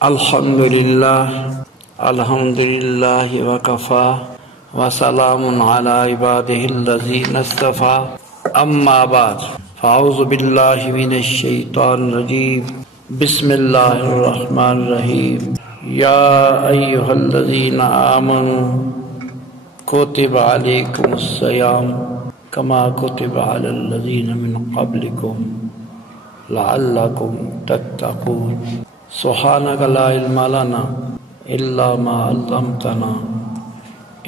الحمدللہ وکفا وسلام علی عبادہ الذین اصطفى اما بعد فاعوذ باللہ من الشیطان الرجیم بسم اللہ الرحمن الرحیم یا ایہا الذین آمنوا کتب علیکم الصیام کما کتب علی الذین من قبلکم لعلکم تتقون سبحانک لا علم لنا الا ما علمتنا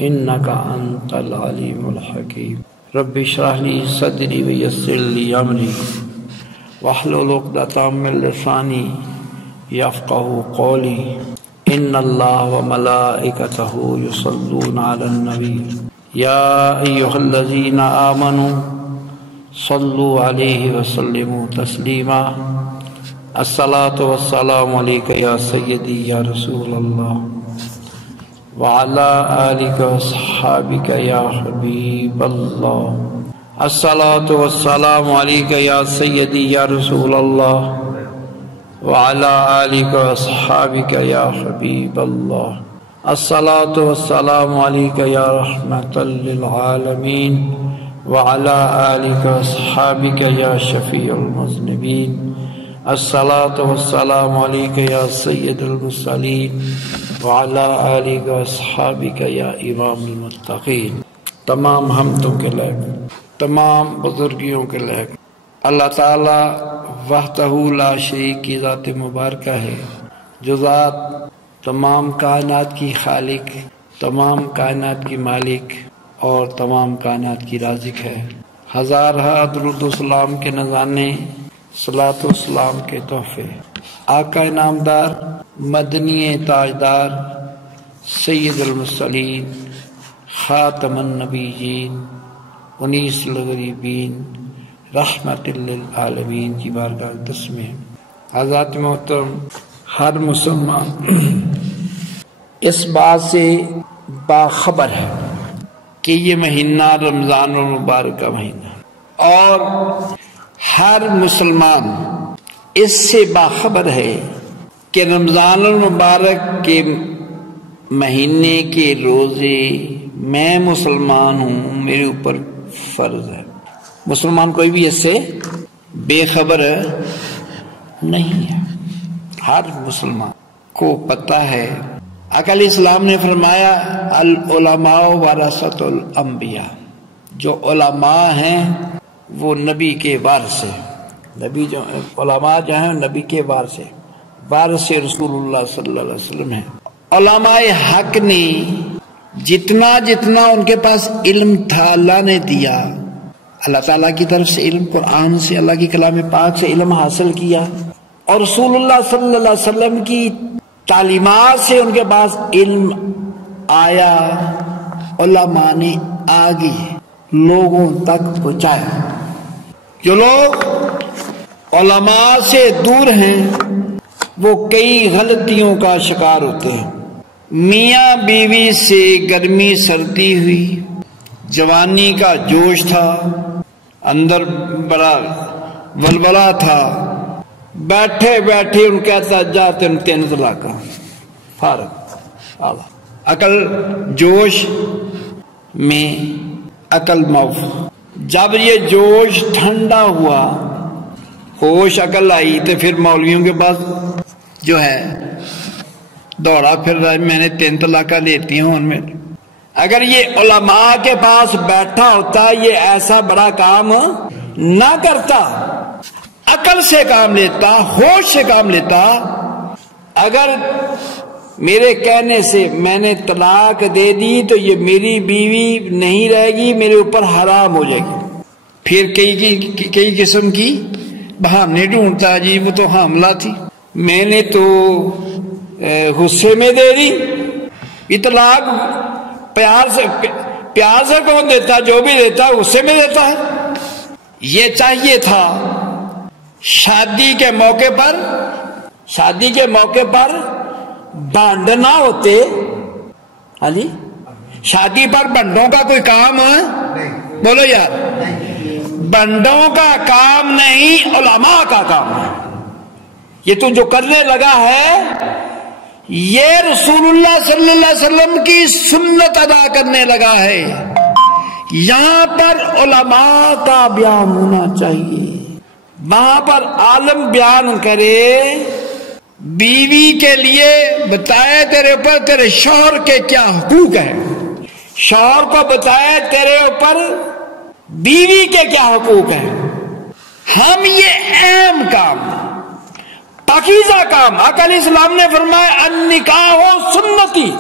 انک انت العلیم الحکیم رب اشرح لی صدری ویسر لی امری واحلل عقدۃ من لسانی یفقهوا قولی ان اللہ وملائکتہ یصلون علی النبی یا ایہا الذین آمنوا صلوا علیہ وسلموا تسلیما الصلاة والسلام علیکہ یا سیدی یا رسول اللہ وعلا آلک واصحابک یا حبیب اللہ الصلاة والسلام علیکہ یا سیدی یا رسول اللہ وعلا آلک واصحابک یا حبیب اللہ الصلاة والسلام علیکہ یا رحمة للعالمین وعلا آلک واصحابک یا شفیع المذنبین الصلاة والسلام علیکہ یا سید المرسلین وعلا آلک واصحابک یا امام المتقین۔ تمام حمدوں کے لائق، تمام بزرگیوں کے لائق اللہ تعالی وحدہ لا شریک کی ذات مبارکہ ہے، جو ذات تمام کائنات کی خالق، تمام کائنات کی مالک اور تمام کائنات کی رازق ہے۔ ہزارہ درود و سلام کے نذرانے، صلاۃ و سلام کے تحفے آقا انعامدار مدنی تاجدار سید المرسلین خاتم النبیین انیس الغریبین رحمت للعالمین کی بارگاہ اقدس میں حضرات محترم، ہر مسلمان اس بات سے باخبر ہے کہ یہ مہینہ رمضان المبارک کا مہینہ، اور ہر مسلمان اس سے باخبر ہے کہ رمضان المبارک کے مہینے کے روزے میں مسلمان ہوں، میرے اوپر فرض ہے۔ مسلمان کوئی بھی اس سے بے خبر نہیں ہے، ہر مسلمان کو پتہ ہے۔ آقا علیہ السلام نے فرمایا العلماء ورثۃ الانبیاء، جو علماء ہیں وہ نبی کے وارث ہیں، نبی جو علماء جو ہیں نبی کے وارث ہیں، وارث رسول اللہ صلی اللہ علیہ وسلم ہیں۔ علماء حق نے جتنا جتنا ان کے پاس علم تھا اللہ نے دیا، اللہ تعالیٰ کی طرف سے علم، قرآن سے، اللہ کی کلام پاک سے علم حاصل کیا، اور رسول اللہ صلی اللہ علیہ وسلم کی تعلیمات سے ان کے پاس علم آیا، علماء نے آگے لوگوں تک پہنچایا۔ جو لوگ علماء سے دور ہیں وہ کئی غلطیوں کا شکار ہوتے ہیں۔ میاں بیوی سے گرمی سردی ہوئی، جوانی کا جوش تھا، اندر بڑا ولولہ تھا، بیٹھے بیٹھے ان کہتا جا تین طلاق فارغ، عقل جوش میں عقل موف۔ جب یہ جوش ٹھنڈا ہوا، ہوش عقل آئی، تو پھر مولویوں کے پاس جو ہے دوڑا پھر رہا ہے، میں نے 3 طلاقیں لیتی ہوں ان میں۔ اگر یہ علماء کے پاس بیٹھا ہوتا یہ ایسا بڑا کام نہ کرتا، عقل سے کام لیتا، ہوش سے کام لیتا۔ اگر میرے کہنے سے میں نے طلاق دے دی تو یہ میری بیوی نہیں رہے گی، میرے اوپر حرام ہو جائے گی۔ پھر کئی قسم کی بہانے ڈھونڈتا، جی وہ تو حاملہ تھی، میں نے تو غصے میں دے دی۔ یہ طلاق پیار سے کون دیتا؟ جو بھی دیتا غصے میں دیتا ہے۔ یہ چاہیے تھا شادی کے موقع پر بانڈ نہ ہوتے۔ ہاں جی، شادی پر بنڈوں کا کوئی کام ہے؟ بولو یار، بنڈوں کا کام نہیں، علماء کا کام ہے۔ یہ تو جو کرنے لگا ہے یہ رسول اللہ صلی اللہ علیہ وسلم کی سنت ادا کرنے لگا ہے۔ یہاں پر علماء کا بیان ہونا چاہیے، وہاں پر عالم بیان کرے، بیوی کے لیے بتائے تیرے اوپر تیرے شوہر کے کیا حقوق ہیں، شوہر کو بتائے تیرے اوپر بیوی کے کیا حقوق ہیں۔ ہم یہ اہم کام، پاکیزہ کام، آقا علیہ السلام نے فرمایا النکاح سنتی،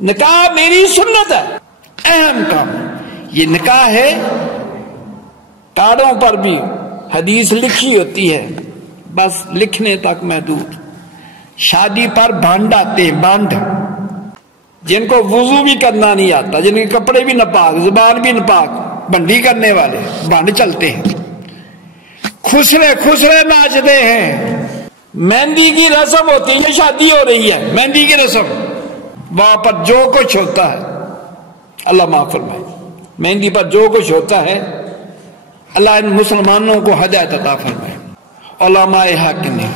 نکاح میری سنت ہے، اہم کام یہ نکاح ہے۔ کارڈوں پر بھی حدیث لکھی ہوتی ہے، بس لکھنے تک محدود۔ شادی پر بانڈ آتے ہیں، بانڈ، جن کو وضو بھی کرنا نہیں آتا، جن کے کپڑے بھی ناپاک، زبان بھی ناپاک، بنڈی کرنے والے بانڈ چلتے ہیں، خسرے خسرے ناچتے ہیں۔ مہندی کی رسم ہوتی ہے، شادی ہو رہی ہے، مہندی کی رسم، وہاں پر جو کچھ ہوتا ہے اللہ معاف فرمائے، مہندی پر جو کچھ ہوتا ہے، اللہ ان مسلمانوں کو ہدایت عطا فرمائے۔ علماء حق نے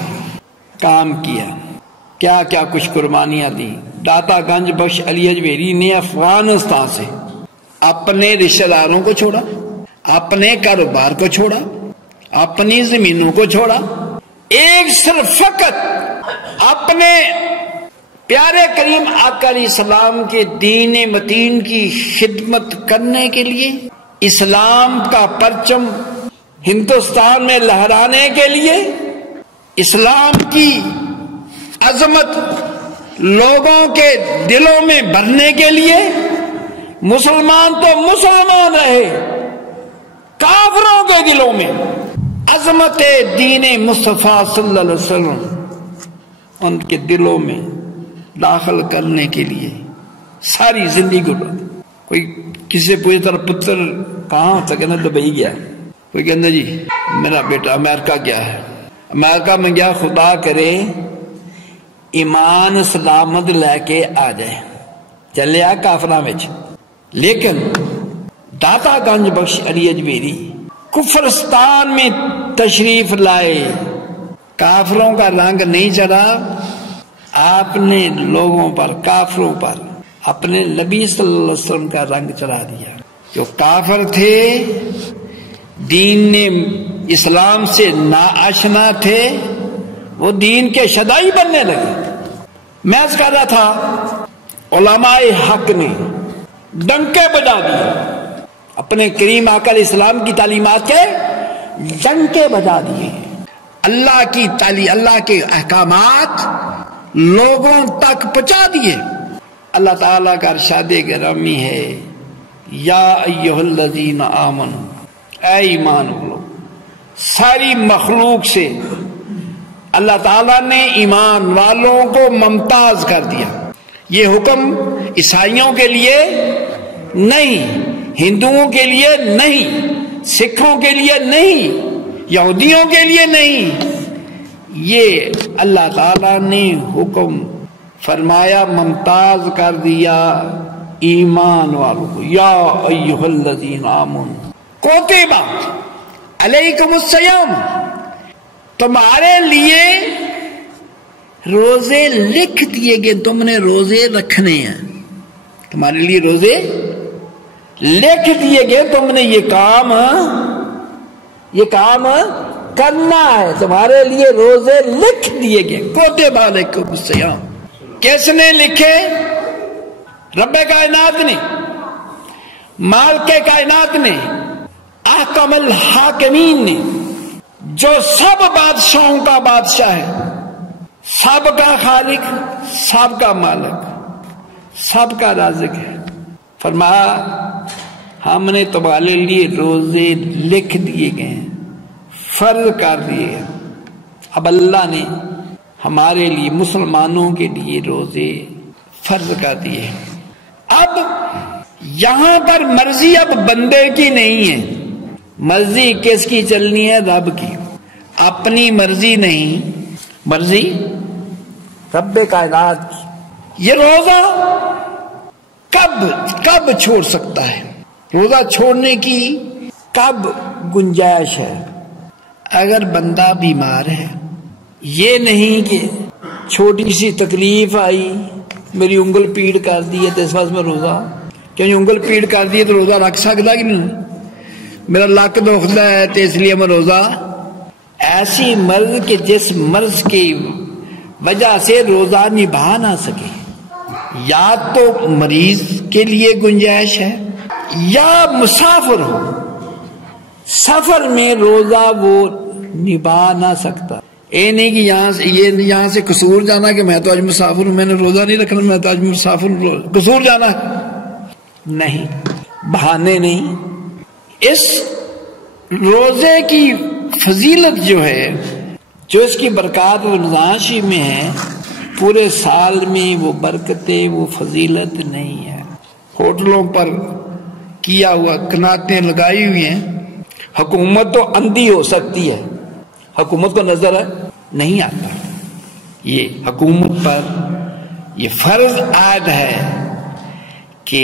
کام کیا، کیا کیا کچھ قربانیاں دی۔ داتا گنج بخش علی اجمیری نے افغانستان سے اپنے رشتہ داروں کو چھوڑا، اپنے کاروبار کو چھوڑا، اپنی زمینوں کو چھوڑا، ایک صرف فقط اپنے پیارے کریم آقا علیہ السلام کے دین متین کی خدمت کرنے کے لیے، اسلام کا پرچم ہندوستان میں لہرانے کے لیے، اسلام کی عظمت لوگوں کے دلوں میں بھرنے کے لیے۔ مسلمان تو مسلمان رہے، کافروں کے دلوں میں عظمت دین مصطفیٰ صلی اللہ علیہ وسلم ان کے دلوں میں داخل کرنے کے لیے ساری زندگی گزاری۔ کوئی کسی پوری طرح پتر کہاں ہوتا، کہنا دبئی گیا، کوئی کہنا جی میرا بیٹا امریکہ گیا ہے، امریکہ میں گیا، خدا کرے ایمان سلامت لے کے آ جائے، چلے آ کافراں وچ۔ لیکن داتا گنج بخش علی اجمیری کفرستان میں تشریف لائے، کافروں کا رنگ نہیں چڑھا، آپ نے لوگوں پر، کافروں پر اپنے نبی صلی اللہ علیہ وسلم کا رنگ چڑھا دیا۔ جو کافر تھے، دین نے اسلام سے ناآشنا تھے، وہ دین کے شدائی بننے لگے۔ میں اس کہہ رہا تھا علماء حق نے ڈنکے بجا دیے، اپنے کریم آقا علیہ السلام کی تعلیمات کے ڈنکے بجا دیے، اللہ کی اللہ کے احکامات لوگوں تک پہنچا دیے۔ اللہ تعالیٰ کا ارشاد گرامی ہے، یا ایھا الذین آمنوا، اے ایمان والو، ساری مخلوق سے اللہ تعالیٰ نے ایمان والوں کو ممتاز کر دیا۔ یہ حکم عیسائیوں کے لیے نہیں، ہندوؤں کے لیے نہیں، سکھوں کے لیے نہیں، یہودیوں کے لیے نہیں، یہ اللہ تعالیٰ نے حکم فرمایا، ممتاز کر دیا ایمان والوں کو۔ یا ایھا الذین آمنوا کتب علیکم الصیام، تمہارے لیے روزے لکھ دیے گئے، تم نے روزے رکھنے ہیں، تمہارے لیے روزے لکھ دیے گئے، تم نے یہ کام کرنا ہے، تمہارے لیے روزے لکھ دیے گئے۔ کتب علیکم الصیام، کس نے لکھے؟ رب کائنات نے، مالک کائنات نے، احکم الحاکمین نے، جو سب بادشاہوں کا بادشاہ ہے، سب کا خالق، سب کا مالک، سب کا رازق ہے۔ فرمایا ہم نے تمہارے لیے روزے لکھ دیے گئے ہیں، فرض کر دیے۔ اب اللہ نے ہمارے لیے، مسلمانوں کے لیے روزے فرض کر دیے۔ اب یہاں پر مرضی اب بندے کی نہیں ہے، مرضی کس کی چلنی ہے؟ رب کی، اپنی مرضی نہیں، مرضی رب کائنات کی۔ یہ روزہ کب چھوڑ سکتا ہے؟ روزہ چھوڑنے کی کب گنجائش ہے؟ اگر بندہ بیمار ہے، یہ نہیں کہ چھوٹی سی تکلیف آئی، میری انگل پیڑ کر دی ہے تو اس وقت میں روزہ، کیوں انگل پیڑ کر دی ہے تو روزہ رکھ سکتا کہ نہیں؟ میرا لک دکھتا ہے تو اس لیے میں روزہ، ایسی مرض کہ جس مرض کی وجہ سے روزہ نبھا نہ سکے، یا تو مریض کے لیے گنجائش ہے یا مسافر ہو، سفر میں روزہ وہ نبھا نہ سکتا، یہ نہیں کہ یہاں سے قصور جانا کہ میں تو آج مسافر ہوں، میں نے روزہ نہیں رکھنا، میں تو آج مسافر ہوں، قصور جانا نہیں، بہانے نہیں۔ اس روزے کی فضیلت جو ہے، جو اس کی برکات و نزاشی میں ہے، پورے سال میں وہ برکتیں وہ فضیلت نہیں ہے۔ ہوٹلوں پر کیا ہوا کناتیں لگائی ہوئی ہیں، حکومت تو اندھی ہو سکتی ہے، حکومت کو نظر نہیں آتا، یہ حکومت پر یہ فرض عائد ہے کہ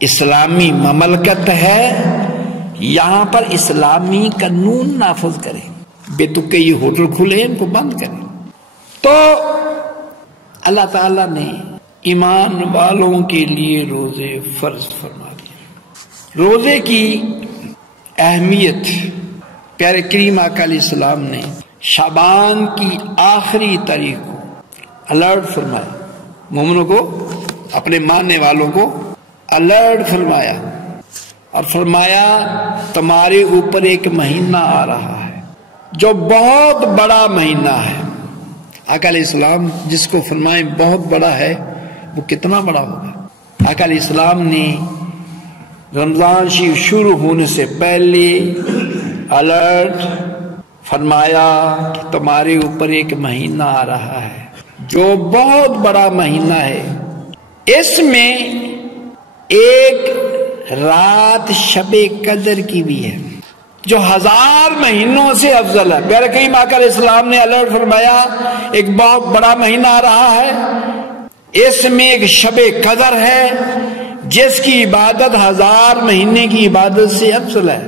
اسلامی مملکت ہے، یہاں پر اسلامی قانون نافذ کرے، بے تکے یہ ہوٹل کھلے ان کو بند کرے۔ تو اللہ تعالیٰ نے ایمان والوں کے لیے روزے فرض فرما دیے۔ روزے کی اہمیت پیارے کریم آقا علیہ السلام نے شعبان کی آخری تاریخ کو الرٹ فرمایا، مومنوں کو، اپنے ماننے والوں کو الرٹ فرمایا، اور فرمایا تمہارے اوپر ایک مہینہ آ رہا ہے جو بہت بڑا مہینہ ہے۔ آقا علیہ السلام جس کو فرمائیں بہت بڑا ہے، وہ کتنا بڑا ہوگا؟ آقا علیہ السلام نے رمضان شریف شروع ہونے سے پہلے الرٹ فرمایا کہ تمہارے اوپر ایک مہینہ آ رہا ہے جو بہت بڑا مہینہ ہے، اس میں ایک رات شب قدر کی بھی ہے جو 1000 مہینوں سے افضل ہے۔ پیارے کریم آقا علیہ السلام نے الرٹ فرمایا ایک بہت بڑا مہینہ آ رہا ہے، اس میں ایک شب قدر ہے جس کی عبادت 1000 مہینے کی عبادت سے افضل ہے،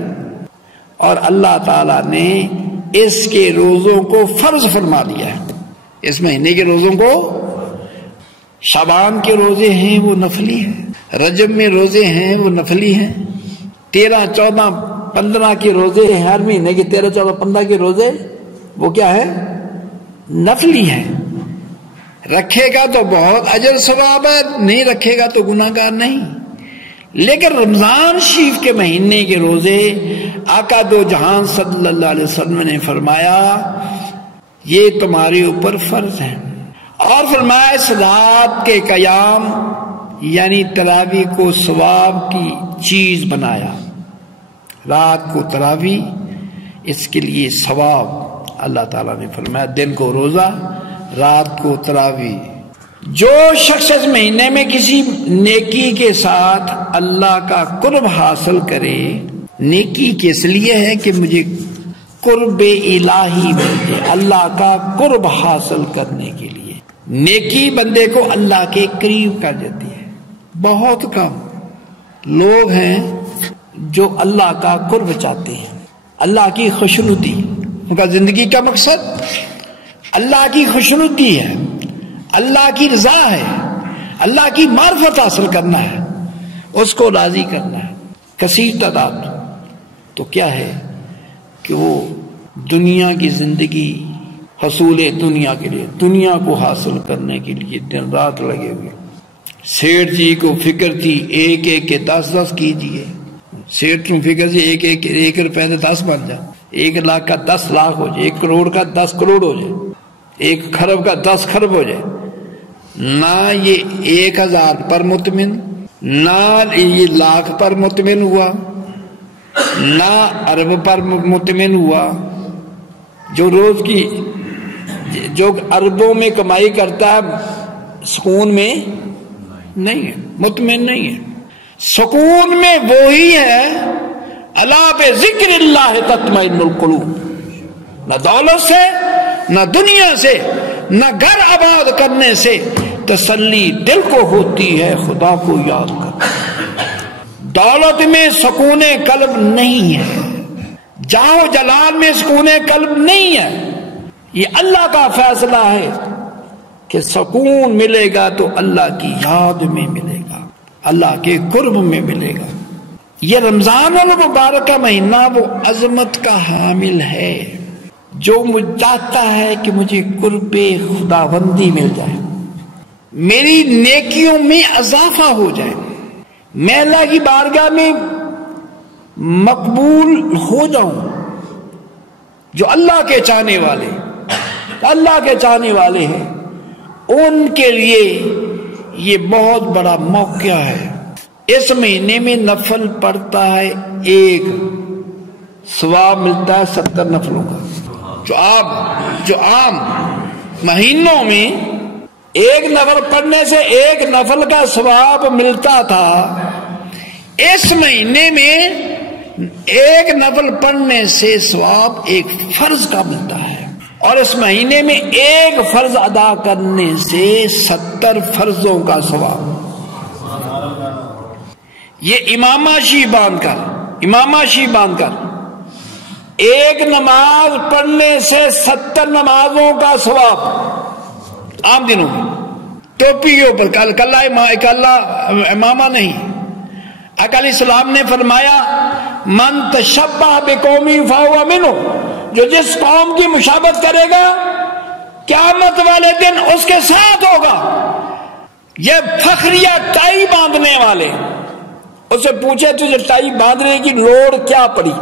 اور اللہ تعالیٰ نے اس کے روزوں کو فرض فرما دیا ہے۔ اس مہینے کے روزوں کو، شعبان کے روزے ہیں وہ نفلی ہیں، رجب میں روزے ہیں وہ نفلی ہیں، 13، 14، 15 کے روزے ہیں، ہر مہینے کے 13، 14، 15 کے روزے وہ کیا ہے؟ نفلی ہیں۔ رکھے گا تو بہت اجر ثواب ہے، نہیں رکھے گا تو گناہ گار نہیں۔ لیکن رمضان شریف کے مہینے کے روزے آقا دو جہان صلی اللہ علیہ وسلم نے فرمایا یہ تمہارے اوپر فرض ہے، اور فرمایا اس رات کے قیام یعنی تراویح کو ثواب کی چیز بنایا، رات کو تراویح اس کے لیے ثواب اللہ تعالیٰ نے فرمایا، دن کو روزہ رات کو تراویح۔ جو شخص اس مہینے میں کسی نیکی کے ساتھ اللہ کا قرب حاصل کرے، نیکی کس لیے ہے کہ مجھے قرب الہی مل جائے، اللہ کا قرب حاصل کرنے کے لیے۔ نیکی بندے کو اللہ کے قریب کر دیتی ہے۔ بہت کم لوگ ہیں جو اللہ کا قرب چاہتے ہیں، اللہ کی خوشنودی، ان کا زندگی کا مقصد اللہ کی خوشنودی ہے، اللہ کی رضا ہے، اللہ کی معرفت حاصل کرنا ہے، اس کو راضی کرنا ہے۔ کثیر تعداد تو کیا ہے کہ وہ دنیا کی زندگی، حصول دنیا کے لیے، دنیا کو حاصل کرنے کے لیے دن رات لگے ہوئے۔ سیٹھ جی کو فکر تھی ایک ایک کے 10 کیجئے، سیٹھ کو فکر تھی ایک روپے سے 10 بن جائے، 1 لاکھ کا 10 لاکھ ہو جائے، 1 کروڑ کا 10 کروڑ ہو جائے، 1 خرب کا 10 خرب ہو جائے۔ نہ یہ 1000 پر مطمئن، نہ یہ لاکھ پر مطمئن ہوا، نہ ارب پر مطمئن ہوا۔ جو روز کی جو اربوں میں کمائی کرتا ہے سکون میں نہیں ہے، مطمئن نہیں ہے۔ سکون میں وہی ہے الا بذکر اللہ تطمئن القلوب، نہ دولت سے، نہ دنیا سے، نہ گھر آباد کرنے سے تسلی دل کو ہوتی ہے خدا کو یاد کر۔ دولت میں سکون قلب نہیں ہے، جاہ و جلال میں سکون قلب نہیں ہے، یہ اللہ کا فیصلہ ہے۔ کہ سکون ملے گا تو اللہ کی یاد میں ملے گا، اللہ کے قرب میں ملے گا۔ یہ رمضان المبارک کا مہینہ وہ عظمت کا حامل ہے جو چاہتا ہے کہ مجھے قرب خداوندی مل جائے، میری نیکیوں میں اضافہ ہو جائے، میں اللہ کی بارگاہ میں مقبول ہو جاؤں۔ جو اللہ کے چاہنے والے ہیں ان کے لیے یہ بہت بڑا موقع ہے۔ اس مہینے میں نفل پڑتا ہے ایک، ثواب ملتا ہے 70 نفلوں کا۔ جو عام مہینوں میں ایک نفل پڑھنے سے ایک نفل کا ثواب ملتا تھا، اس مہینے میں ایک نفل پڑھنے سے ثواب ایک فرض کا ملتا ہے، اور اس مہینے میں ایک فرض ادا کرنے سے 70 فرضوں کا ثواب۔ یہ امامہ شی باندھ کر ایک نماز پڑھنے سے 70 نمازوں کا ثواب عام دنوں میں۔ ٹوپی کے اوپر کلہ امامہ نہیں، آقا علیہ السلام نے فرمایا من تشبہ بقوم فہو منہم، جو جس قوم کی مشابہت کرے گا قیامت والے دن اس کے ساتھ ہوگا۔ یہ فخریہ ٹائی باندھنے والے، اس سے پوچھے تجھے ٹائی باندھنے کی لوڑ کیا پڑی،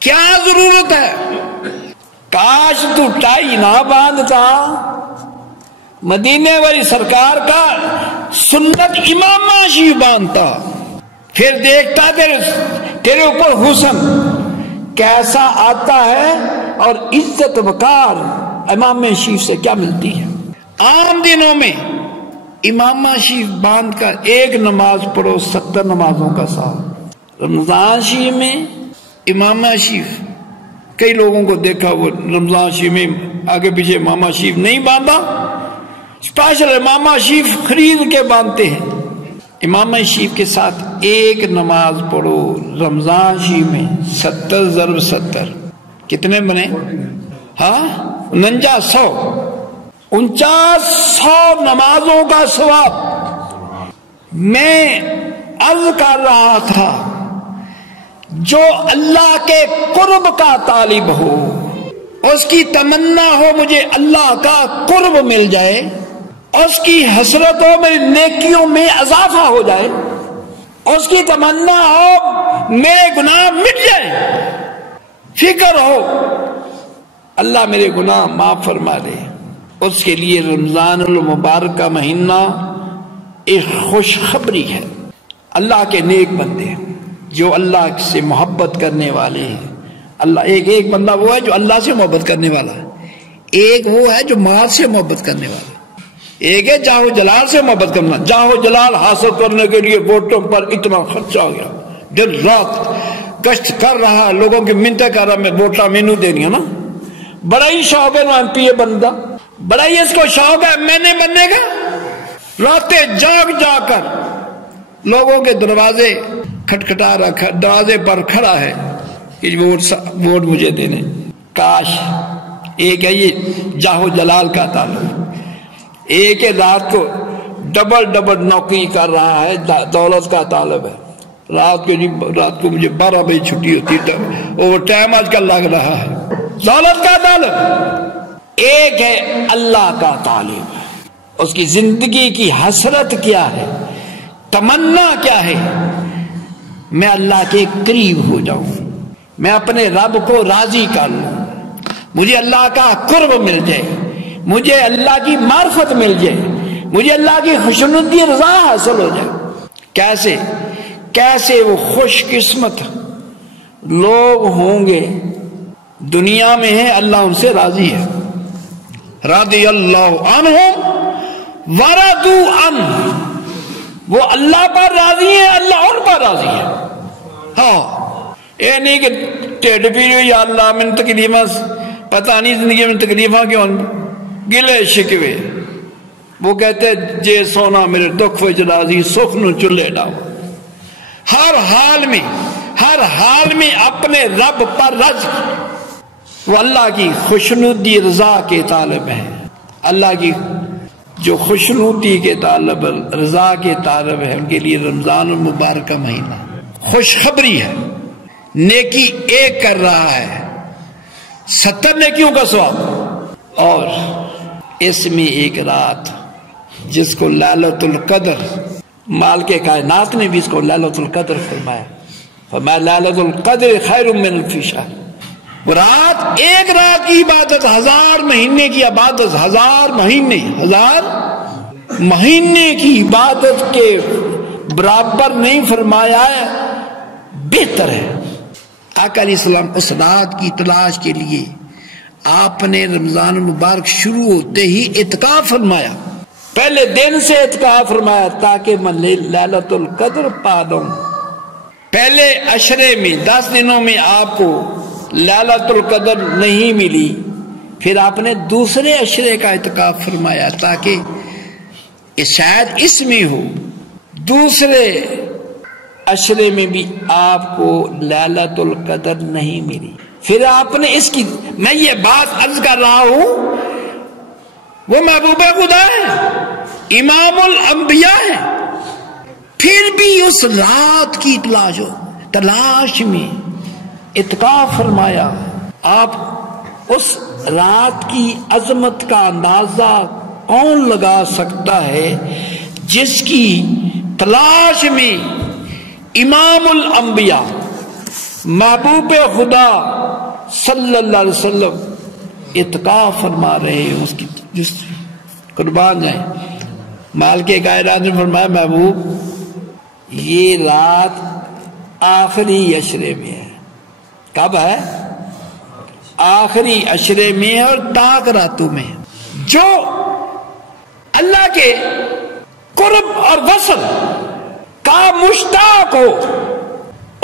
کیا ضرورت ہے؟ کاش تو ٹائی نہ باندھتا، مدینے والی سرکار کا سنت امامہ شی باندھتا، پھر دیکھتا تیرے اوپر حسن کیسا آتا ہے اور عزت وقار امام شریف سے کیا ملتی ہے۔ عام دنوں میں امامہ شریف باندھ کر ایک نماز پڑھو 70 نمازوں کا ثواب۔ رمضان شریف میں امامہ شریف، کئی لوگوں کو دیکھا وہ رمضان شریف میں آگے پیچھے امامہ شریف نہیں باندھا، اسپیشل امامہ شریف خرید کے باندھتے ہیں۔ امامہ شریف کے ساتھ ایک نماز پڑھو رمضان شریف میں 70 ضرب 70 کتنے بنے؟ 4900 نمازوں کا ثواب۔ میں عرض کر رہا تھا جو اللہ کے قرب کا طالب ہو، اس کی تمنا ہو مجھے اللہ کا قرب مل جائے، اس کی حسرت ہو میری نیکیوں میں اضافہ ہو جائے، اس کی تمنا ہو میرے گناہ مٹ جائے، فکر ہو اللہ میرے گناہ معاف فرما دے، اس کے لیے رمضان المبارک کا مہینہ ایک خوشخبری ہے۔ اللہ کے نیک بندے جو اللہ سے محبت کرنے والے ہیں، اللہ ایک بندہ وہ ہے جو اللہ سے محبت کرنے والا ہے، ایک وہ ہے جو مال سے محبت کرنے والا ہے، ایک ہے جاہو جلال سے محبت کرنا۔ جاہو جلال حاصل کرنے کے لیے ووٹوں پر اتنا خرچہ ہو گیا، دن رات گشت کر رہا، لوگوں کی منتیں کر رہا میں ووٹاں مینو دینی ہے نا، بڑا ہی شوق ہے ایم پی اے بندہ، بڑا ہی اس کو شوق ہے میں نے بننے کا، راتیں جاگ کر لوگوں کے دروازے کھٹکھٹا رکھا، دروازے پر کھڑا ہے کہ ووٹ مجھے دینے۔ کاش ایک ہے یہ جاہو جلال کا تعلق، ایک ہے رات کو ڈبل نوکری کر رہا ہے، دولت کا طالب ہے، رات کو مجھے 12 بجے چھٹی ہوتی ہے، اوور ٹائم آج کل لگ رہا ہے، دولت کا طالب۔ ایک ہے اللہ کا طالب، اس کی زندگی کی حسرت کیا ہے، تمنا کیا ہے، میں اللہ کے قریب ہو جاؤں، میں اپنے رب کو راضی کر لوں، مجھے اللہ کا قرب مل جائے، مجھے اللہ کی معرفت مل جائے، مجھے اللہ کی خوشنودی رضا حاصل ہو جائے۔ کیسے وہ خوش قسمت لوگ ہوں گے دنیا میں ہیں، اللہ ان سے راضی ہے، رضی اللہ عنہم ورضوا عنہ، وہ اللہ پر راضی ہیں، اللہ ان پر راضی ہے۔ ہاں یہ نہیں کہ ٹیڈ پیڑ یا اللہ میں تکلیفاں، پتہ نہیں زندگی میں تکلیفاں کیوں، گلے شکوے، وہ کہتے جے سونا میرے دکھ وچ راضی سکھ نو چلے ڈاؤ۔ ہر حال میں اپنے رب پر راضی، وہ اللہ کی خوشنودی رضا کے طالب ہیں، اللہ کی جو خوشنودی کے طالب رضا کے طالب ہیں ان کے لیے رمضان المبارک کا مہینہ خوشخبری ہے، نیکی ایک کر رہا ہے 70 نیکیوں کا ثواب، اور اس میں ایک رات جس کو لیلۃ القدر، مالک کائنات نے بھی اس کو لیلۃ القدر فرمایا، فرمایا لیلۃ القدر خیر من الف شہر، وہ رات، ایک رات کی عبادت 1000 مہینے کی عبادت، 1000 مہینے کی عبادت کے برابر نہیں فرمایا ہے، بہتر ہے۔ آقا علیہ السلام اس رات کی تلاش کے لیے آپ نے رمضان المبارک شروع ہوتے ہی اعتکاف فرمایا، پہلے دن سے اعتکاف فرمایا تاکہ میں لیلۃ القدر پا لوں۔ پہلے عشرے میں 10 دنوں میں آپ کو لیلۃ القدر نہیں ملی، پھر آپ نے دوسرے عشرے کا اعتکاف فرمایا تاکہ شاید اس میں ہو، دوسرے عشرے میں بھی آپ کو لیلۃ القدر نہیں ملی، پھر آپ نے اس کی، میں یہ بات عرض کر رہا ہوں، وہ محبوب خدا ہے، امام الانبیاء ہے، پھر بھی اس رات کی تلاش میں اعتکاف فرمایا۔ آپ اس رات کی عظمت کا اندازہ کون لگا سکتا ہے جس کی تلاش میں امام الانبیاء محبوب خدا صلی اللہ علیہ وسلم اعتکاف فرما رہے ہیں، اس کی جس قربان جائیں۔ مالک کائنات نے فرمایا محبوب یہ رات آخری عشرے میں ہے۔ کب ہے؟ آخری عشرے میں اور تاک راتوں میں، جو اللہ کے قرب اور وصل کا مشتاق ہو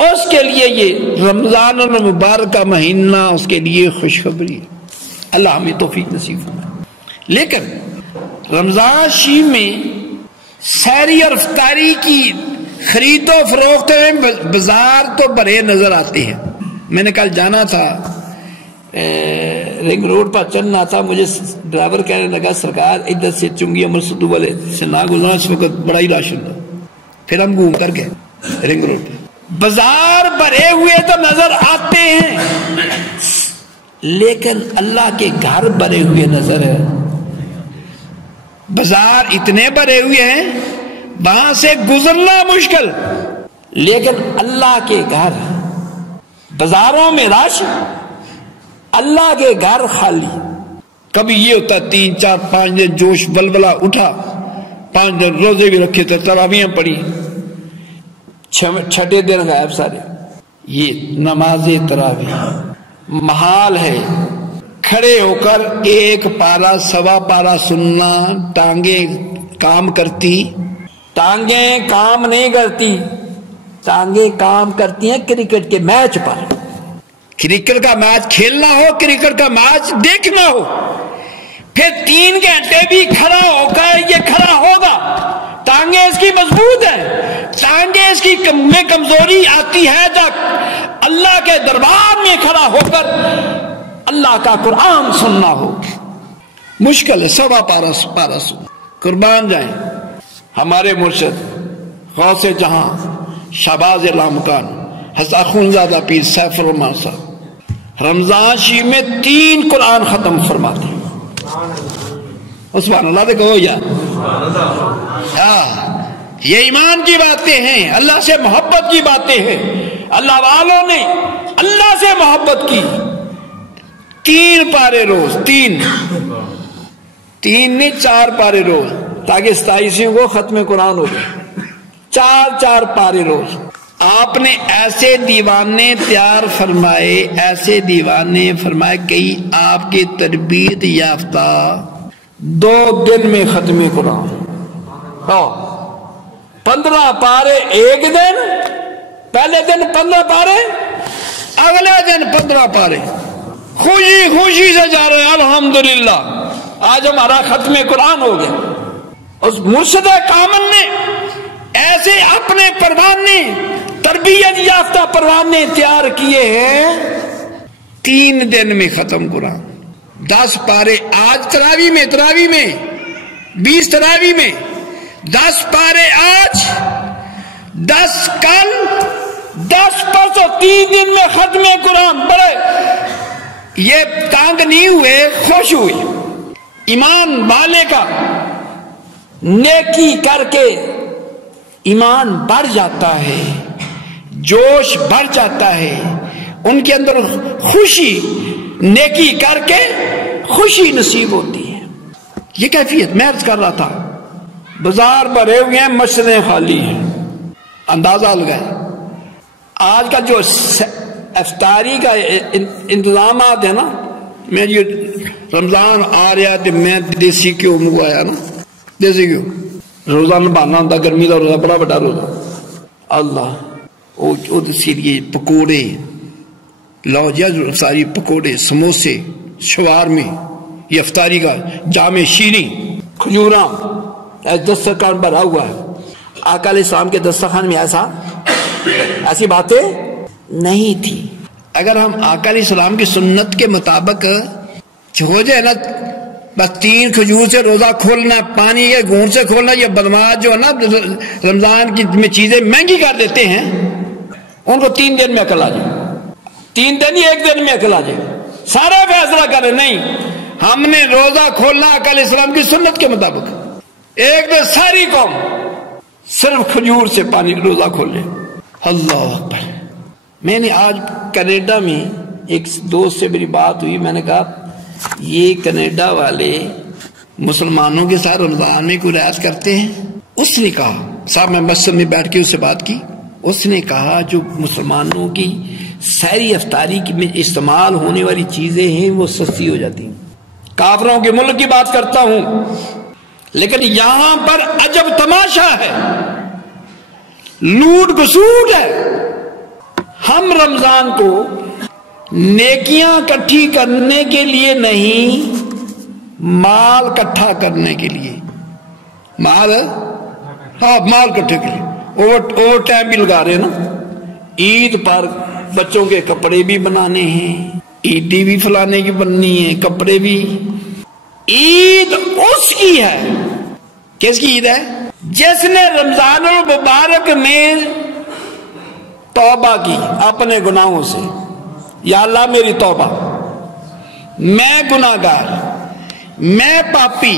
اس کے لیے یہ رمضان المبارک کا مہینہ اس کے لیے خوشخبری ہے۔ اللہ ہمیں توفیق نصیب فرمائے۔ لیکن رمضان شریف میں سحری اور افطاری کی خرید و فروخت میں بازار تو بھرے نظر آتے ہیں۔ میں نے کل جانا تھا، رنگ روڈ پر چلنا تھا، مجھے ڈرائیور کہنے لگا سرکار ادھر سے چنگی عمر سدو والے سے نہ گزرنا، اس وقت بڑا ہی رش ہوتا۔ پھر ہم گھوم کر گئے رنگ روڈ پہ، بازار بھرے ہوئے تو نظر آتے ہیں لیکن اللہ کے گھر بھرے ہوئے نظر ہے۔ بازار اتنے بھرے ہوئے ہیں وہاں سے گزرنا مشکل، لیکن اللہ کے گھر، بازاروں میں رش، اللہ کے گھر خالی۔ کبھی یہ ہوتا 3 4 5 دن جوش بلبلہ اٹھا، 5 دن روزے بھی رکھے تھے، تراویحیں پڑھی، 6 دن غائب سارے۔ یہ نماز تراویح محال ہے کھڑے ہو کر 1 پارا 1.25 پارا سننا، ٹانگیں کام کرتی؟ ٹانگیں کام نہیں کرتی، ٹانگیں کام کرتی ہیں کرکٹ کے میچ پر۔ کرکٹ کا میچ کھیلنا ہو، کرکٹ کا میچ دیکھنا ہو، پھر 3 گھنٹے بھی کھڑا ہو کر یہ کھڑا ہوگا، ٹانگیں اس کی مضبوط ہیں، ٹانگیں اس کی میں کمزوری آتی ہے جب اللہ کے دربار میں کھڑا ہو کر اللہ کا قرآن سننا ہو، مشکل ہے 1.25 پارا سننا۔ قربان جائیں ہمارے مرشد غوث جہاں شہباز لامکان حضرت اخونزادہ پیر سیف الرحمان صاحب رمضان شریف میں 3 قرآن ختم فرماتے ہیں۔ سبحان اللہ دے کہو یا یہ ایمان کی باتیں ہیں، اللہ سے محبت کی باتیں ہیں۔ اللہ والوں نے اللہ سے محبت کی، 3 پارے روز، 3 نہیں 4 پارے روز، تاکہ 27 کو ختم قرآن ہو جائے، 4 پارے روز۔ آپ نے ایسے دیوانے تیار فرمائے، ایسے دیوانے فرمائے، کئی آپ کے تربیت یافتہ 2 دن میں ختم قرآن، 15 پارے ایک دن، پہلے دن 15 پارے، اگلے دن 15 پارے، خوشی سے جا رہے ہیں الحمدللہ آج ہمارا ختم قرآن ہو گیا۔ اس مرشد کامل نے ایسے اپنے پروانے، تربیت یافتہ پروانے تیار کیے ہیں، 3 دن میں ختم قرآن، 10 پارے۔ آج تراویح میں 20 تراوی میں 10 پارے آج، 10 کل، 10 پرسوں، 3 دن میں ختم قرآن پڑھے. یہ تانگ نہیں ہوئے، خوش ہوئے. ایمان والے کا نیکی کر کے ایمان بڑھ جاتا ہے، جوش بڑھ جاتا ہے، ان کے اندر خوشی، نیکی کر کے خوشی نصیب ہوتی ہے. یہ کیفیت میں عرض کر رہا تھا. بازار بھرے ہوئے ہیں، مسجدیں خالی ہیں. اندازہ لگائے آج کا جو افطاری کا انتظامات ہے نا. میں یہ رمضان آ رہا تو میں دیسی کیوں منگوایا نا، دیسی کیوں روزہ نبھانا ہوتا، گرمی کا روزہ بڑا بڑا روزہ. اللہ وہ دیسی پکوڑے لاؤ جا، ساری پکوڑے، سموسے، شوارمے، یہ افطاری کا جامع شیریں، کھجوراں، دسترخوان بھرا ہوا ہے. آقا علیہ السلام کے دسترخوان میں ایسی باتیں نہیں تھی. اگر ہم آقا علیہ السلام کی سنت کے مطابق ہو جائے نا، بس 3 کھجور سے روزہ کھولنا، پانی کے گھونٹ سے کھولنا. یہ بدماش جو ہے نا رمضان کی میں چیزیں مہنگی کر دیتے ہیں، ان کو 3 دن میں عقل آ جائے. 3 دن ہی 1 دن میں عقل آ جائے، سارا فیصلہ کرے. نہیں، ہم نے روزہ کھولنا آقا علیہ السلام کی سنت کے مطابق. ایک دن ساری قوم صرف کھجور سے پانی روزہ کھولے. اللہ اکبر. میں نے آج کینیڈا میں ایک دوست سے میری بات ہوئی. میں نے کہا یہ کینیڈا والے مسلمانوں کے ساتھ رمضان میں کوئی رعایت کرتے ہیں؟ اس نے کہا، صاحب میں مسجد میں بیٹھ کے اس سے بات کی، اس نے کہا جو مسلمانوں کی سحری افطاری میں استعمال ہونے والی چیزیں ہیں وہ سستی ہو جاتی ہیں. کافروں کے ملک کی بات کرتا ہوں، لیکن یہاں پر عجب تماشا ہے، لوٹ گسوٹ ہے. ہم رمضان کو نیکیاں اکٹھی کرنے کے لیے نہیں، مال اکٹھا کرنے کے لیے، مال اکٹھے کے لیے اوور ٹائم بھی لگا رہے ہیں نا. عید پر بچوں کے کپڑے بھی بنانے ہیں، عیدی بھی فلانے کی بننی ہے، کپڑے بھی. عید اس کی ہے، کس کی عید ہے؟ جس نے رمضان المبارک میں توبہ کی اپنے گناہوں سے. یا اللہ میری توبہ، میں گناہگار، میں پاپی،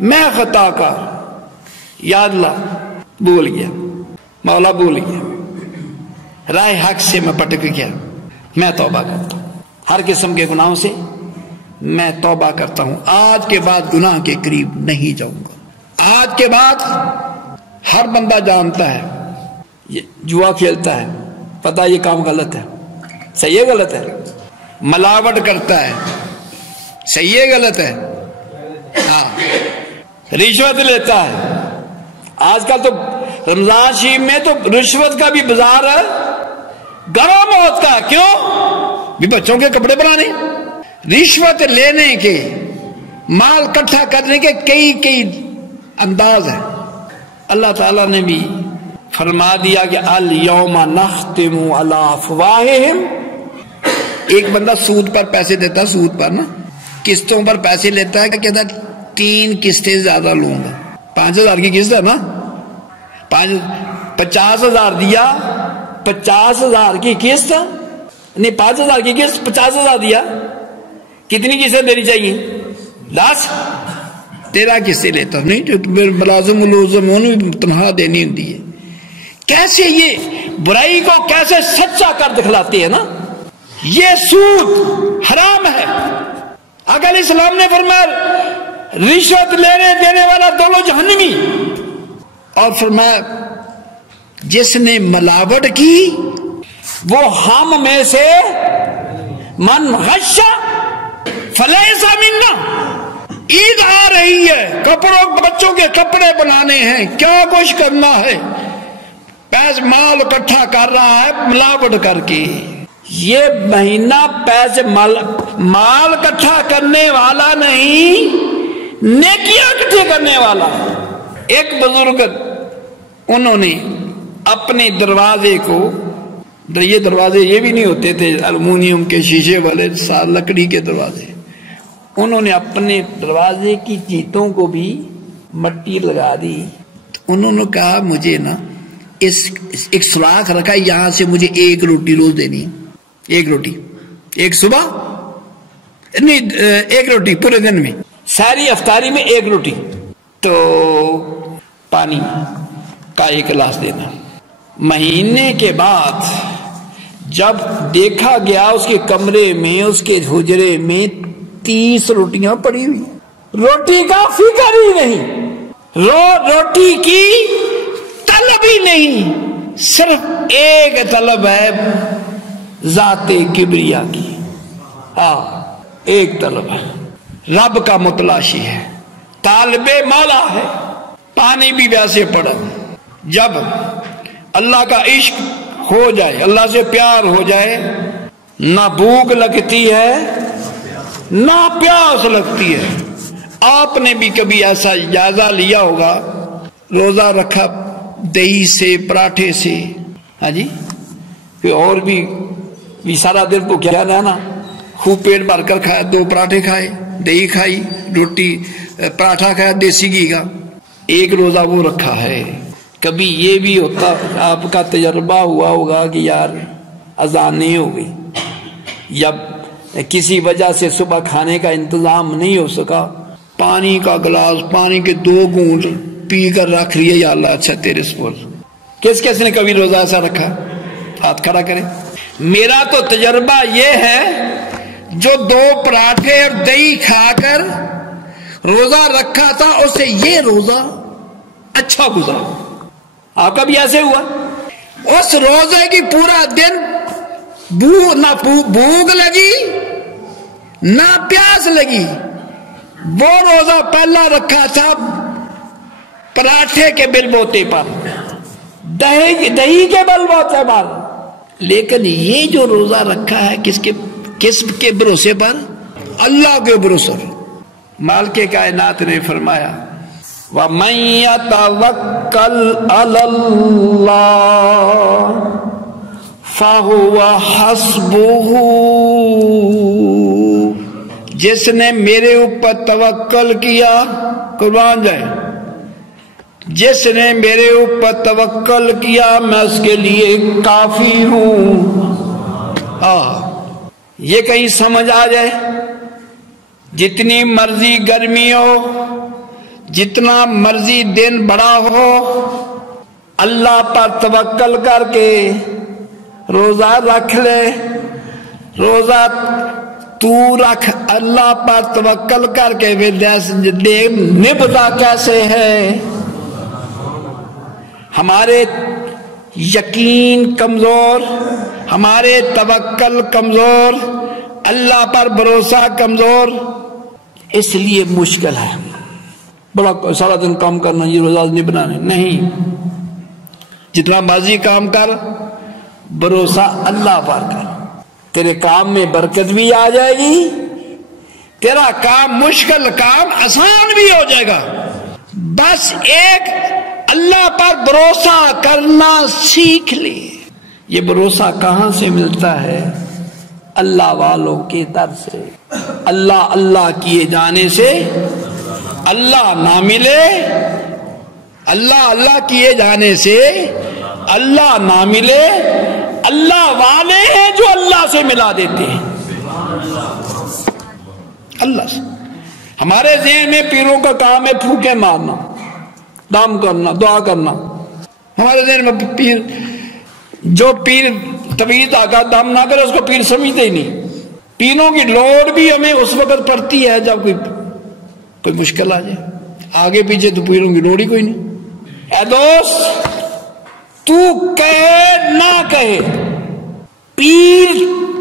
میں خطا کار. یا اللہ بھول گیا، مولا بھول گیا، راہ حق سے میں پٹک گیا، میں توبہ کرتا ہوں. ہر قسم کے گناہوں سے میں توبہ کرتا ہوں. آج کے بعد گناہ کے قریب نہیں جاؤں گا. آج کے بعد ہر بندہ جانتا ہے یہ جوا کھیلتا ہے، پتہ یہ کام غلط ہے، صحیح ہے غلط ہے. ملاوٹ کرتا ہے، صحیح ہے غلط ہے. ہاں، رشوت لیتا ہے. آج کل تو رمضان شریف میں تو رشوت کا بھی بازار ہے، گرم ہوتا ہے. کیوں؟ بھی بچوں کے کپڑے بنانے. رشوت لینے کے، مال اکٹھا کرنے کے کئی انداز ہیں. اللہ تعالیٰ نے بھی فرما دیا کہ الیوم نختم علی افواہہم. ایک بندہ سود پر پیسے دیتا، سود پر نا قسطوں پر پیسے لیتا ہے، کہتا ہے 3 قسطیں زیادہ لوں گا. 5,000 کی قسط ہے نا، 50,000 دیا، 50,000 کی قسط نہیں، 5,000 کی قسط 50,000 دیا. کتنی قسطیں دینی چاہیے؟ 10. 13 قسطیں لیتا ہوں. نہیں جو ملازم انہوں تنہا دینی ہوتی ہے. کیسے یہ برائی کو کیسے سچا کر دکھلاتے ہیں نا. یہ سود حرام ہے. آقا علیہ السلام نے فرمایا رشوت لینے دینے والا دونوں جہنمی. اور فرمایا جس نے ملاوٹ کی وہ ہم میں سے من غش فلیس منا. عید آ رہی ہے، بچوں کے کپڑے بنانے ہیں، کیا کچھ کرنا ہے، پیسے مال اکٹھا کر رہا ہے ملاوٹ کر کے. یہ مہینہ پیسے مال اکٹھا کرنے والا نہیں، نیکیاں اکٹھے کرنے والا. ایک بزرگ انہوں نے اپنے دروازے کو، یہ دروازے یہ بھی نہیں ہوتے تھے الومینیم کے شیشے والے، لکڑی کے دروازے، انہوں نے اپنے دروازے کی چیتوں کو بھی مٹی لگا دی. انہوں نے کہا مجھے نا ایک سوراخ رکھا, یہاں سے مجھے 1 روٹی روز دینی, 1 روٹی, ایک صبح نہیں 1 روٹی پورے دن میں, ساری افطاری میں 1 روٹی, تو پانی کا 1 گلاس دینا. مہینے کے بعد جب دیکھا گیا اس کے کمرے میں, اس کے حجرے میں 30 روٹیاں پڑی ہوئی, روٹی کا فکر ہی نہیں, روٹی کی طلب ہی نہیں, صرف ایک طلب ہے ذات کبریا کی. ایک طلب ہے, رب کا متلاشی ہے, طالب مولا ہے. پانی بھی ویسے پڑا. جب اللہ کا عشق ہو جائے, اللہ سے پیار ہو جائے, نہ بھوک لگتی ہے نہ پیاس لگتی ہے. آپ نے بھی کبھی ایسا جائزہ لیا ہوگا, روزہ رکھا دہی سے, پراٹھے سے, ہاں جی, اور بھی سارا دن کو کیا رہنا, خوب پیٹ بھر کر کھایا, 2 پراٹھے کھائے, دہی کھائی, روٹی پراٹھا کھایا دیسی گھی کا, 1 روزہ وہ رکھا ہے. کبھی یہ بھی ہوتا, آپ کا تجربہ ہوا ہوگا کہ یار اذان نہیں ہو گئی, یا کسی وجہ سے صبح کھانے کا انتظام نہیں ہو سکا, پانی کا گلاس, پانی کے 2 گھونٹ پی کر رکھ لیے, یا اللہ اچھا تیرے سپرد. کس نے کبھی روزہ ایسا رکھا؟ ہاتھ کھڑا کرے. میرا تو تجربہ یہ ہے جو 2 پراٹھے اور دہی کھا کر روزہ رکھا تھا, اس سے یہ روزہ اچھا گزرا. آپ کا بھی ایسے ہوا؟ اس روزے کی پورا دن نہ بھوک لگی نہ پیاس لگی. وہ روزہ پہلا رکھا تھا پراٹھے کے بل بوتے پر, دہی کے بل بوتے پر. لیکن یہ جو روزہ رکھا ہے کس کے بھروسے پر؟ اللہ کے بھروسے. مالک کائنات نے فرمایا وَمَن يَتَوَكَّلْ عَلَى اللَّهِ فَهُوَ حَسْبُهُ. جس نے میرے اوپر توکل کیا, قربان جائے, جس نے میرے اوپر توکل کیا میں اس کے لیے کافی ہوں. یہ کہیں سمجھ آ جائے, جتنی مرضی گرمی ہو, جتنا مرضی دن بڑا ہو, اللہ پر توکل کر کے روزہ رکھ لے. روزہ تو رکھ, اللہ پر توکل کر کے نبھتا کیسے ہے. ہمارے یقین کمزور, ہمارے توکل کمزور, اللہ پر بھروسہ کمزور, اس لیے مشکل ہے. بڑا سارا دن کام کرنا, یہ روزہ نہیں بنانے, نہیں, جتنا مرضی کام کر, بھروسہ اللہ پر کر. تیرے کام میں برکت بھی آ جائے گی, تیرا کام مشکل کام آسان بھی ہو جائے گا. بس ایک اللہ پر بھروسہ کرنا سیکھ لے. یہ بھروسہ کہاں سے ملتا ہے؟ اللہ والوں کے در سے. اللہ اللہ کیے جانے سے اللہ نہ ملے, اللہ اللہ کیے جانے سے اللہ نہ ملے. اللہ والے ہیں جو اللہ سے ملا دیتے ہیں, اللہ سے. ہمارے ذہن میں پیروں کا کام ہے پھوکے مارنا, دم کرنا, دعا کرنا. ہمارے ذہن میں پیر, جو پیر طویل آگا دم نہ کرے اس کو پیر سمجھتے ہی نہیں. پیروں کی لوڑ بھی ہمیں اس وقت پڑتی ہے جب کوئی مشکل آ جائے. آگے پیچھے تو پیروں کی لوڑ ہی کوئی نہیں. اے دوست, تو کہے نہ کہے, پیر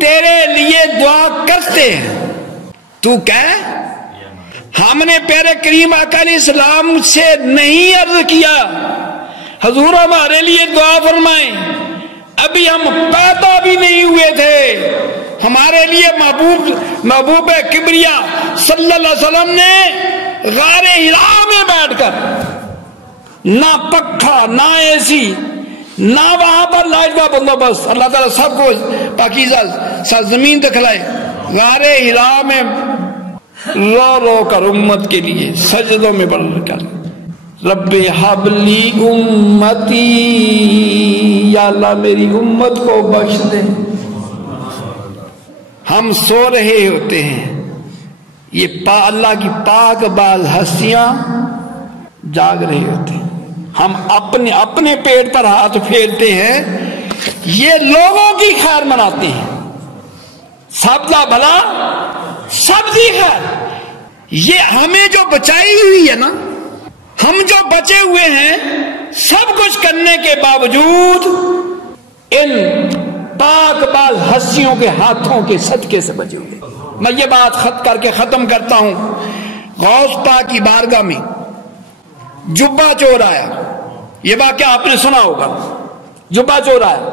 تیرے لیے دعا کرتے ہیں. تو کہے, ہم نے پیارے کریم آقا علیہ السلام سے نہیں عرض کیا حضور ہمارے لیے دعا فرمائیں, ابھی ہم پیدا بھی نہیں ہوئے تھے, ہمارے لیے محبوب کبریا صلی اللہ علیہ وسلم نے غار حرا میں بیٹھ کر, نہ پکھا نہ اے سی نہ وہاں پر لائٹ کا بندوبست, اللہ تعالیٰ سب کو پاکیزہ زمین دکھلائے, غار حرا میں رو رو کر امت کے لیے سجدوں میں بڑھ کر رب حبلی امتی، یا اللہ میری امت کو بخش دے۔ ہم سو رہے ہوتے ہیں، یہ اللہ کی پاک باز ہستیاں جاگ رہے ہوتے ہیں، ہم اپنے پیٹ پر ہاتھ پھیرتے ہیں، یہ لوگوں کی خیر مناتے ہیں، سب کا بھلا سب کی خیر۔ یہ ہمیں جو بچائی ہوئی ہے نا، ہم جو بچے ہوئے ہیں، سب کچھ کرنے کے باوجود ان پاک باز ہستیوں کے ہاتھوں کے صدقے سے بچے ہوئے۔ میں یہ بات خط کر کے ختم کرتا ہوں۔ غوث پاک کی بارگاہ میں جبہ چور آیا، یہ واقعہ آپ نے سنا ہوگا، جبہ چور آیا،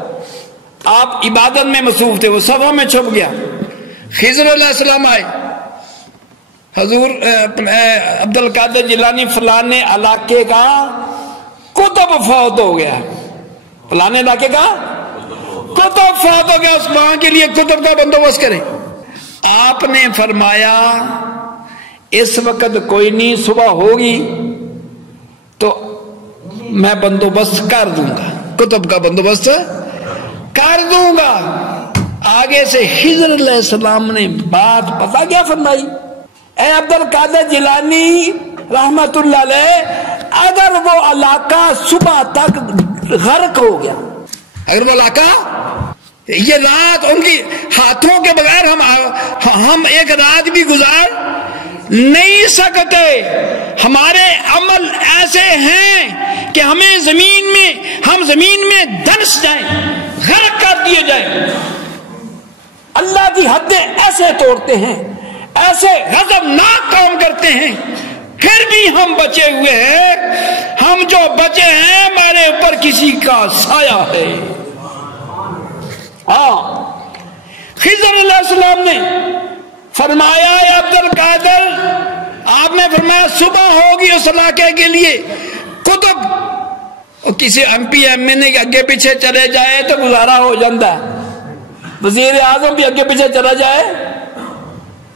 آپ عبادت میں مصروف تھے، وہ صفوں میں چھپ گیا، خضر علیہ السلام آئے، حضور عبد القادر جیلانی فلانے علاقے کا کتب فوت ہو گیا، فلانے علاقے کا کتب فوت ہو گیا، اس وہاں کے لیے کتب کا بندوبست کریں۔ آپ نے فرمایا اس وقت کوئی نہیں، صبح ہوگی تو میں بندوبست کر دوں گا، کتب کا بندوبست کر دوں گا۔ آگے سے خضر علیہ السلام نے بات پتہ کیا فرمائی؟ اے عبد القادر جیلانی رحمت اللہ علیہ، اگر وہ علاقہ صبح تک غرق ہو گیا، اگر وہ علاقہ یہ رات ان کی ہاتھوں کے بغیر ہم ایک رات بھی گزار نہیں سکتے، ہمارے عمل ایسے ہیں کہ ہم زمین میں دھنس جائیں، غرق کر دیے جائیں، اللہ کی حدیں ایسے توڑتے ہیں، ایسے غضبناک کام کرتے ہیں، پھر بھی ہم بچے ہوئے ہیں۔ ہم جو بچے ہیں ہمارے اوپر کسی کا سایہ ہے۔ خضر علیہ السلام نے فرمایا اے عبد القادر، آپ نے فرمایا صبح ہوگی اس علاقے کے لیے کتب، کسی ایم پی ایم اے نے اگے پیچھے چلے جائے تو گزارا ہو جاتا ہے، وزیر اعظم بھی اگے پیچھے چلا جائے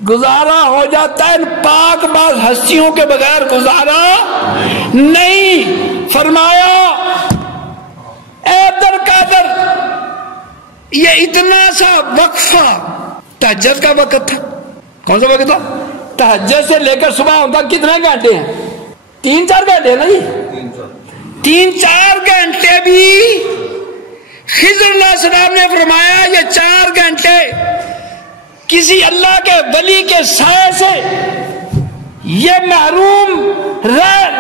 گزارا ہو جاتا ہے، ان پاک باز ہستیوں کے بغیر گزارا نہیں۔ فرمایا اے عبد القادر، یہ اتنا سا وقفہ تہجد کا وقت تھا، کون سا وقت تھا؟ تہجد سے لے کر صبح ہوتا کتنے گھنٹے ہیں؟ 3-4 گھنٹے ہیں نا جی، 3-4 گھنٹے بھی خضر علیہ السلام نے فرمایا یہ 4 گھنٹے کسی اللہ کے ولی کے سائے سے یہ محروم رہ،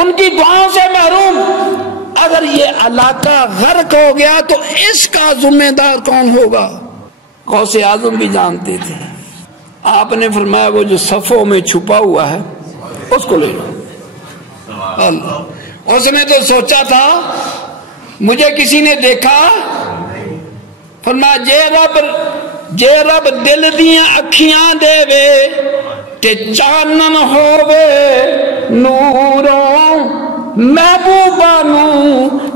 ان کی دعاؤں سے محروم، اگر یہ علاقہ غرق ہو گیا تو اس کا ذمہ دار کون ہوگا؟ غوث اعظم بھی جانتے تھے۔ آپ نے فرمایا وہ جو صفوں میں چھپا ہوا ہے اس کو لے لو۔ اللہ، اس نے تو سوچا تھا مجھے کسی نے دیکھا، فرمایا جے رب دل دیاں اکھیاں دے وے تے چانن ہووے نوروں محبوبہ نو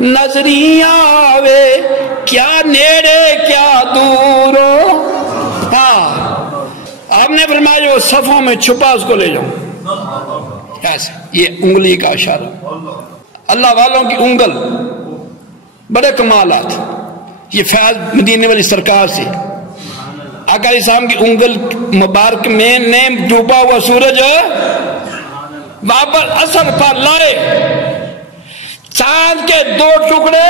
نظریاں آوے، کیا نیڑے کیا دوروں۔ آپ نے فرمایا جو صفوں میں چھپا اس کو لے جاؤ، ایسے یہ انگلی کا اشارہ، اللہ والوں کی انگل، بڑے کمالات، یہ فیض مدینے والی سرکار سے آقا علیہ السلام کی انگل مبارک میں نیم ڈوبا ہوا سورج واپس اثر پر لائے، چاند کے 2 ٹکڑے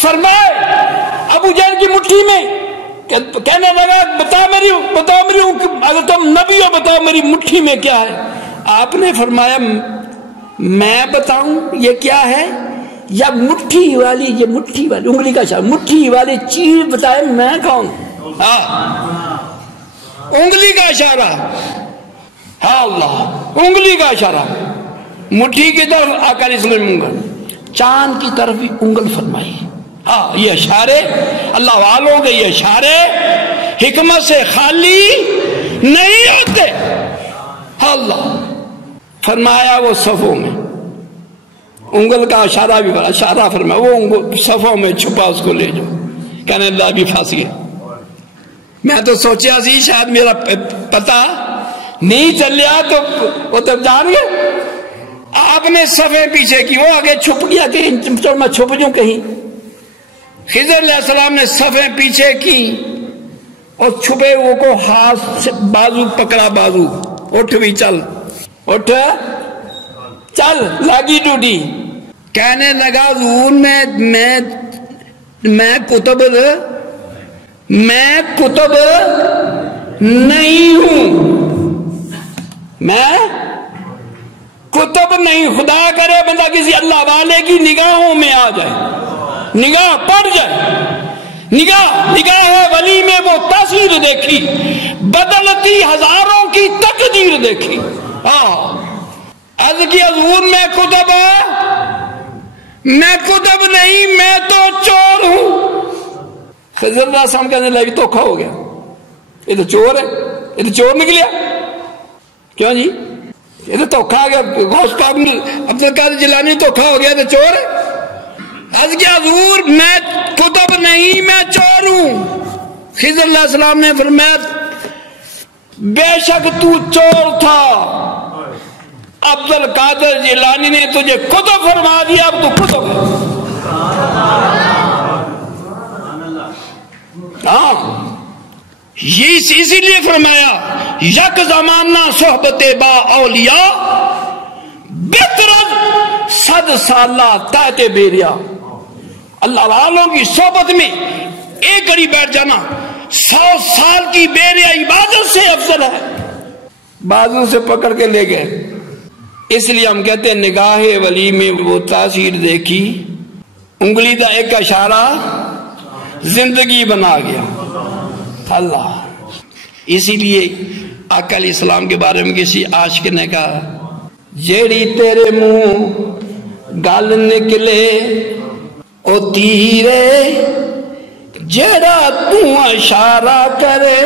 فرمائے ابو جہل کی مٹھی میں، کہنے لگا بتا میری اگر تم نبی ہو بتاؤ میری مٹھی میں کیا ہے۔ آپ نے فرمایا میں بتاؤں یہ کیا ہے، یا مٹھی والی، یہ مٹھی والی انگلی کا اشارہ، مٹھی والی چیز بتائے میں کون؟ انگلی کا اشارہ، ہاں اللہ، انگلی کا اشارہ، مٹھی کی طرف آقا علیہ السلام انگل، چاند کی طرف بھی انگل فرمائی۔ ہاں یہ اشارے اللہ والوں کے، یہ اشارے حکمت سے خالی نہیں ہوتے۔ اللہ فرمایا وہ صفوں میں انگل کا اشارہ بھی اشارہ فرمایا، وہ صفوں میں چھپا اس کو لے جاؤ، کہنے اللہ بھی پھنس گیا۔ میں تو سوچیا سی شاید میرا پتہ نہیں چلیا تو وہ تو جان گئے۔ آپ نے صفیں پیچھے کی، وہ آگے چھپ گیا کہ میں چھپ جوں کہیں. خضر علیہ السلام نے صفیں پیچھے کی اور چھپے وہ کو ہاتھ سے بازو پکڑا، بازو اٹھ بھی چل، اٹھ چل، لگی ڈوٹی. کہنے لگا حضور میں کتب نہیں ہوں، میں کتب نہیں. خدا کرے بندہ کسی اللہ والے کی نگاہوں میں آ جائے، نگاہ پڑ جائے. نگاہ ولی میں وہ تاثیر دیکھی، بدلتی ہزاروں کی تقدیر دیکھی. عرض کی حضور میں کتب نہیں، میں تو چور ہوں. خضر علیہ السلام کہنے لگا دھوکا ہو گیا، یہ تو چور ہے، یہ تو چور نکلیا. کیوں جی؟ یہ تو دھوکا آ گیا، غوث پاک عبد القادر جیلانی دھوکا ہو گیا تو چور ہے. عرض کیا حضور میں کتب نہیں، میں چور ہوں. خضر علیہ السلام نے فرمایا بے شک تو چور تھا، عبد القادر جیلانی نے تجھے کتب فرما دیا، اب تو کتب ہے. اسی لیے فرمایا یک زمانہ صحبت با اولیاء بہترن 100 سالہ تحت بیریا. اللہ والوں کی صحبت میں ایک گھڑی بیٹھ جانا 100 سال کی بیریا عبادت سے افضل ہے. بازو سے پکڑ کے لے گئے. اس لیے ہم کہتے ہیں نگاہ ولی میں وہ تاثیر دیکھی، انگلی کا ایک اشارہ زندگی بنا گیا. اللہ اسی لیے آقا علیہ السلام کے بارے میں کسی عاشق نے کہا جیڑی تیرے منہ گل نکلے او تیرے، جیڑا تو اشارہ کرے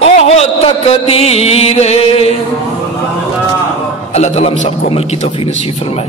اوہ تقدیر. اللہ تعالیٰ ہم سب کو عمل کی توفیق نصیب فرمائے.